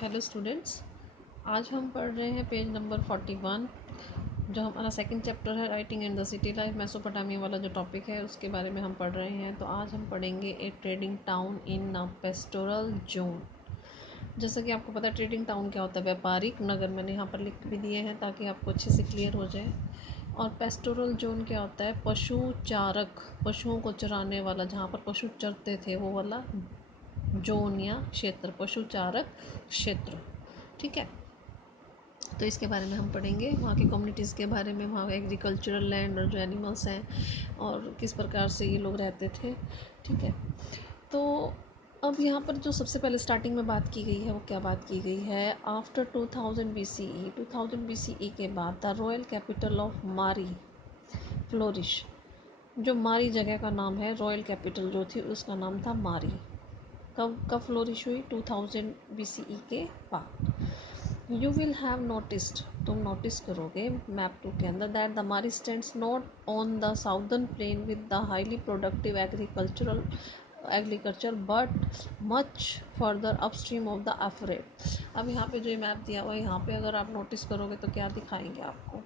Hello students, आज हम पढ़ रहे हैं पेज नंबर 41 जो हमारा सेकंड चैप्टर है writing in the city life. Mesopotamia वाला जो टॉपिक है उसके बारे में हम पढ़ रहे हैं। तो आज हम पढ़ेंगे a trading town in a pastoral zone. जैसा कि आपको पता है ट्रेडिंग टाउन क्या होता है, व्यापारिक नगर। मैंने यहाँ पर लिख भी दिए हैं ताकि आपको अच्छे से क्लियर हो जाए। और पेस्टोरल जोन क्या होता है? पशु चारक, पशुओं को चराने वाला, जहाँ पर पशु चरते थे वो वाला जोन या क्षेत्र, पशु चारक क्षेत्र। ठीक है, तो इसके बारे में हम पढ़ेंगे, वहाँ की कम्युनिटीज़ के बारे में, वहाँ एग्रीकल्चरल लैंड और जो एनिमल्स हैं और किस प्रकार से ये लोग रहते थे। ठीक है, तो अब यहाँ पर जो सबसे पहले स्टार्टिंग में बात की गई है वो क्या बात की गई है? आफ्टर 2000 BCE, 2000 BCE के बाद द रॉयल कैपिटल ऑफ मारी फ्लोरिश। जो मारी जगह का नाम है, रॉयल कैपिटल जो थी उसका नाम था मारी। कब कब फ्लोरिश हुई? 2000 BCE के बाद। यू विल हैव नोटिस्ड, तुम नोटिस करोगे मैप 2 के अंदर, that the Mari stands not on the southern plain with the highly productive agriculture but much further upstream of the Euphrates. अब यहाँ पे जो मैप दिया हुआ है, यहाँ पे अगर आप नोटिस करोगे तो क्या दिखाएंगे आपको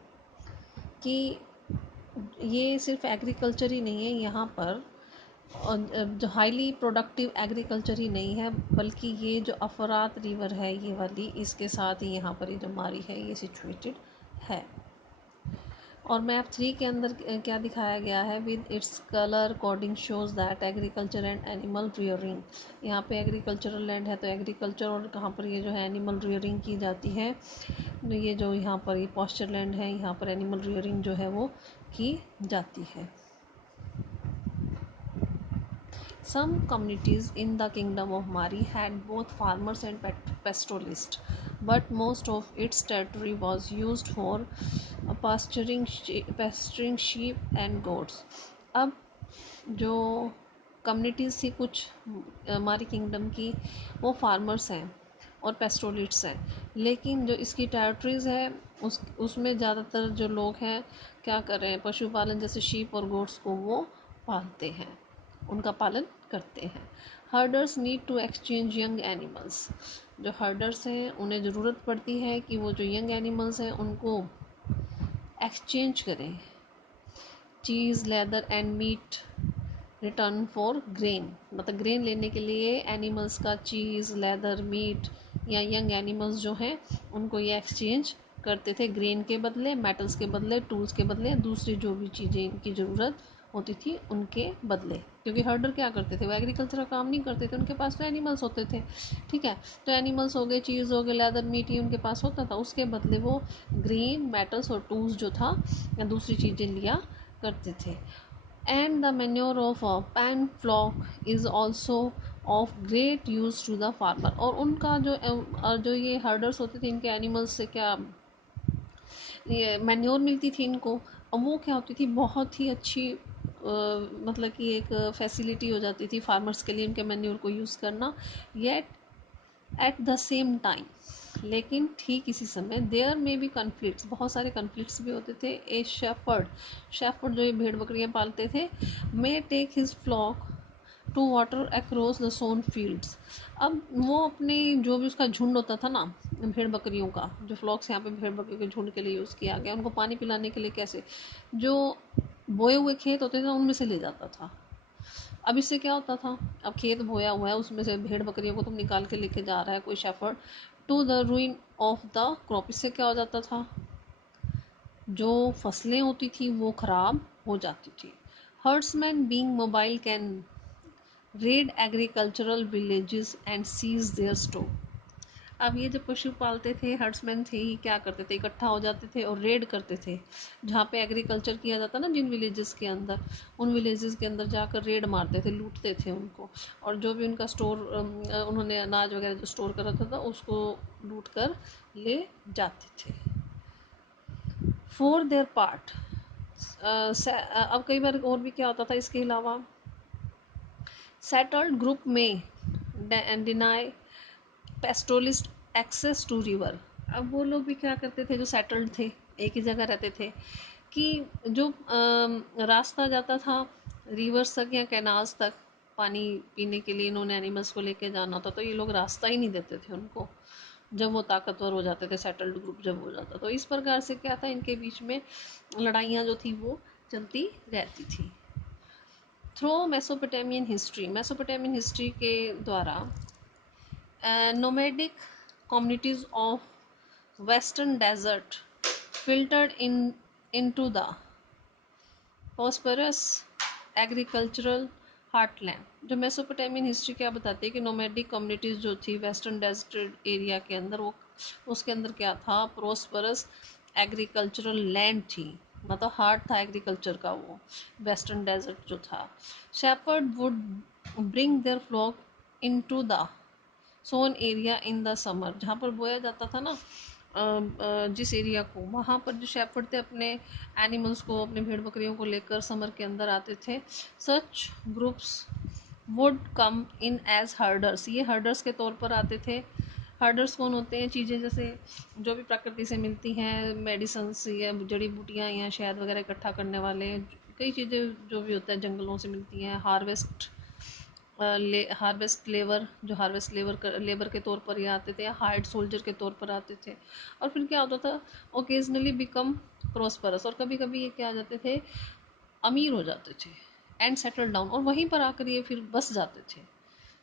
कि ये सिर्फ एग्रीकल्चर ही नहीं है यहाँ पर, जो हाईली प्रोडक्टिव एग्रीकल्चर ही नहीं है, बल्कि ये जो अफरात रिवर है ये वाली, इसके साथ ही यहाँ पर ये जो मारी है ये सिचुएटेड है। और मैप 3 के अंदर क्या दिखाया गया है? With its colour coding shows that agriculture and animal rearing. यहाँ पे एग्रीकल्चरल लैंड है तो एग्रीकल्चर, और कहाँ पर ये जो है एनिमल रियरिंग की जाती है। ये जो यहाँ पर ये पॉस्चर लैंड है, यहाँ पर एनिमल रियरिंग जो है वो की जाती है। Some communities in the kingdom of Mari had both farmers and pastoralists, but most of its territory was used for pasturing sheep and goats. अब जो कम्युनिटीज़ थी कुछ हमारी किंगडम की, वो फार्मर्स हैं और पेस्टोलिस्ट्स हैं, लेकिन जो इसकी टेरिटरीज़ है उसमें ज़्यादातर जो लोग हैं क्या कर रहे हैं? पशुपालन, जैसे शीप और गोट्स को वो पालते हैं, उनका पालन करते हैं। Herders need to exchange young animals. जो हर्डर्स हैं उन्हें ज़रूरत पड़ती है कि वो जो यंग एनिमल्स हैं उनको एक्सचेंज करें। Cheese, leather and meat return for grain, मतलब ग्रेन लेने के लिए एनिमल्स का चीज़, लेदर, मीट या यंग एनिमल्स जो हैं उनको ये एक्सचेंज करते थे ग्रेन के बदले, मेटल्स के बदले, टूल्स के बदले, दूसरी जो भी चीज़ें इनकी ज़रूरत होती थी उनके बदले। क्योंकि हर्डर क्या करते थे? वो एग्रीकल्चर का काम नहीं करते थे, उनके पास तो एनिमल्स होते थे। ठीक है, तो एनिमल्स हो गए, चीज़ हो गए, लेदर, मीट ही उनके पास होता था, उसके बदले वो ग्रेन, मेटल्स और टूल्स जो था या दूसरी चीज़ें लिया करते थे। And the manure of a pan flock is also of great use to the farmer। और उनका जो ये हर्डर्स होते थे, इनके एनिमल्स से क्या ये मैन्योर मिलती थी इनको, और वो क्या होती थी, बहुत ही अच्छी मतलब कि एक फैसिलिटी हो जाती थी फार्मर्स के लिए उनके मैन्योर को यूज़ करना। Yet at the same time, लेकिन ठीक इसी समय, देयर में भी कन्फ्लिक्ट्स, बहुत सारे कन्फ्लिक्ट्स भी होते थे। ए शेफर्ड जो ये भेड़ बकरियां पालते थे, may take his flock to water across the sown fields. अब वो अपने जो भी उसका झुंड होता था ना भेड़ बकरियों का, जो फ्लॉक्स यहाँ पे भेड़ बकरियों के झुंड के लिए यूज़ किया गया, उनको पानी पिलाने के लिए कैसे, जो बोए हुए खेत होते थे उनमें से ले जाता था। अब इससे क्या होता था? अब खेत बोया हुआ है, उसमें से भेड़ बकरियों को तुम निकाल के लेके जा रहा है कोई shepherd, to the ruin of the crop. इससे क्या हो जाता था? जो फसलें होती थी वो खराब हो जाती थी। Herdsman being mobile can raid agricultural villages and seize their store. अब ये जो पशु पालते थे, हर्ड्समैन थे, ही क्या करते थे? इकट्ठा हो जाते थे और रेड करते थे, जहाँ पे एग्रीकल्चर किया जाता ना जिन विलेजेस के अंदर, उन विलेजेस के अंदर जाकर रेड मारते थे, लूटते थे उनको, और जो भी उनका स्टोर, उन्होंने अनाज वगैरह जो स्टोर कर रखा था उसको लूट कर ले जाते थे। फॉर देयर पार्ट, अब कई बार और भी क्या होता था इसके अलावा, सेटल्ड ग्रुप में deny pastoralist access to river. अब वो लोग भी क्या करते थे, जो सेटल्ड थे, एक ही जगह रहते थे, कि जो रास्ता जाता था रिवर्स तक या कैनाल्स तक पानी पीने के लिए, इन्होंने एनिमल्स को लेके जाना होता, तो ये लोग रास्ता ही नहीं देते थे उनको, जब वो ताकतवर हो जाते थे, सेटल्ड ग्रुप जब हो जाता, तो इस प्रकार से क्या था, इनके बीच में लड़ाइयाँ जो थी वो चलती रहती थी। थ्रो मेसोपोटामियन हिस्ट्री के द्वारा nomadic communities of western desert filtered into the prosperous agricultural heartland. जो मेसोपोटामियन हिस्ट्री क्या बताती है कि नोमैडिक कम्युनिटीज़ जो थी वेस्टर्न डेजर्ट एरिया के अंदर, वो उसके अंदर क्या था, प्रोस्परस एग्रीकल्चरल लैंड थी, मतलब हार्ट था एग्रीकल्चर का वो वेस्टर्न डेजर्ट जो था। Shepherd would bring their flock into the sown area in the summer, जहाँ पर बोया जाता था ना, जिस एरिया को, वहाँ पर जो शेफर्ड थे अपने एनिमल्स को, अपने भेड़ बकरियों को लेकर समर के अंदर आते थे। Such groups would come in as herders, ये हर्डर्स के तौर पर आते थे। हर्डर्स कौन होते हैं, चीज़ें जैसे जो भी प्रकृति से मिलती हैं, मेडिसन्स या जड़ी बूटियाँ या शहद वगैरह इकट्ठा करने वाले, कई चीज़ें जो भी होता है जंगलों से मिलती हैं। हार्वेस्ट लेबर, जो हार्वेस्ट लेबर के तौर पर ये आते थे, या हार्ड सोल्जर के तौर पर आते थे। और फिर क्या होता था, ओकेजनली बिकम प्रोस्परस, और कभी कभी ये क्या आ जाते थे, अमीर हो जाते थे, एंड सेटल डाउन, और वहीं पर आकर ये फिर बस जाते थे।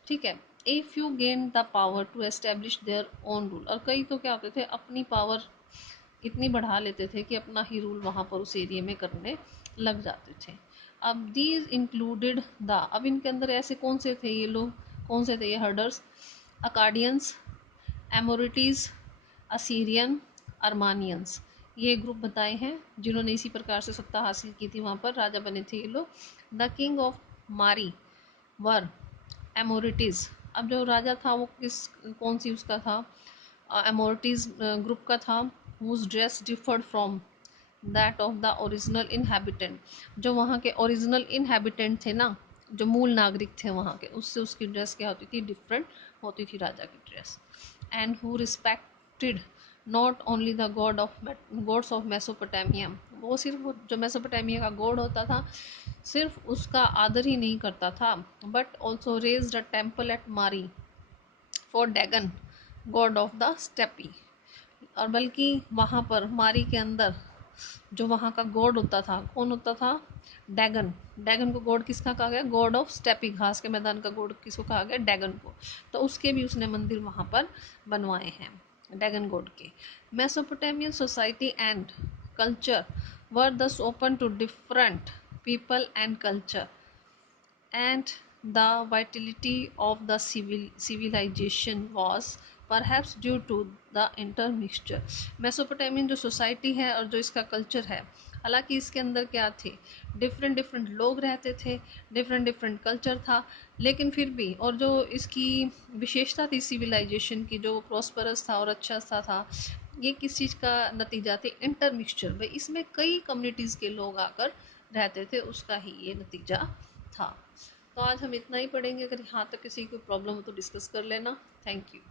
ठीक है। If you gain the power to establish their own rule, और कई तो क्या होते थे, अपनी पावर इतनी बढ़ा लेते थे कि अपना ही रूल वहाँ पर उस एरिया में करने लग जाते थे। अब दीज इंक्लूडेड द, अब इनके अंदर ऐसे कौन से थे ये लोग, कौन से थे ये हर्डर्स, अकाडियंस, एमोरिटीज़, असीरियन, अर्मानियंस, ये ग्रुप बताए हैं जिन्होंने इसी प्रकार से सत्ता हासिल की थी, वहाँ पर राजा बने थे ये लोग। द किंग ऑफ मारी वर एमोरिटीज़, अब जो राजा था वो किस, कौन सी उसका था, एमोरिटीज़ ग्रुप का था। Whose dress differed from that of the original inhabitant, जो वहाँ के ओरिजिनल इनहेबिटेंट थे ना, जो मूल नागरिक थे वहाँ के, उससे उसकी ड्रेस क्या होती थी, डिफरेंट होती थी राजा की dress. And who respected not only the gods of Mesopotamia, वो सिर्फ जो मेसोपोटामिया का गॉड होता था सिर्फ उसका आदर ही नहीं करता था, but also raised a temple at Mari for Dagan god of the steppe, और बल्कि वहाँ पर मारी के अंदर जो वहाँ का गॉड होता था, कौन होता था, डैगन। डैगन को गॉड किसका कहा गया, गॉड ऑफ स्टेपी, घास के मैदान का गॉड किसको कहा गया, डैगन को। तो उसके भी उसने मंदिर वहाँ पर बनवाए हैं, डैगन गॉड के। Mesopotamian society and culture were thus open to different people and culture, and the vitality of the civilization was perhaps due to the intermixture। Mesopotamian जो सोसाइटी है और जो इसका कल्चर है, हालांकि इसके अंदर क्या थे, डिफरेंट डिफरेंट लोग रहते थे, डिफरेंट डिफरेंट कल्चर था, लेकिन फिर भी, और जो इसकी विशेषता थी सिविलाइजेशन की, जो प्रॉस्परस था और अच्छा सा था, ये किस चीज़ का नतीजा थे, इंटरमिक्सचर, भाई इसमें कई कम्युनिटीज़ के लोग आकर रहते थे, उसका ही ये नतीजा था। तो आज हम इतना ही पढ़ेंगे, अगर यहाँ तक किसी को प्रॉब्लम हो तो डिस्कस कर लेना। Thank you.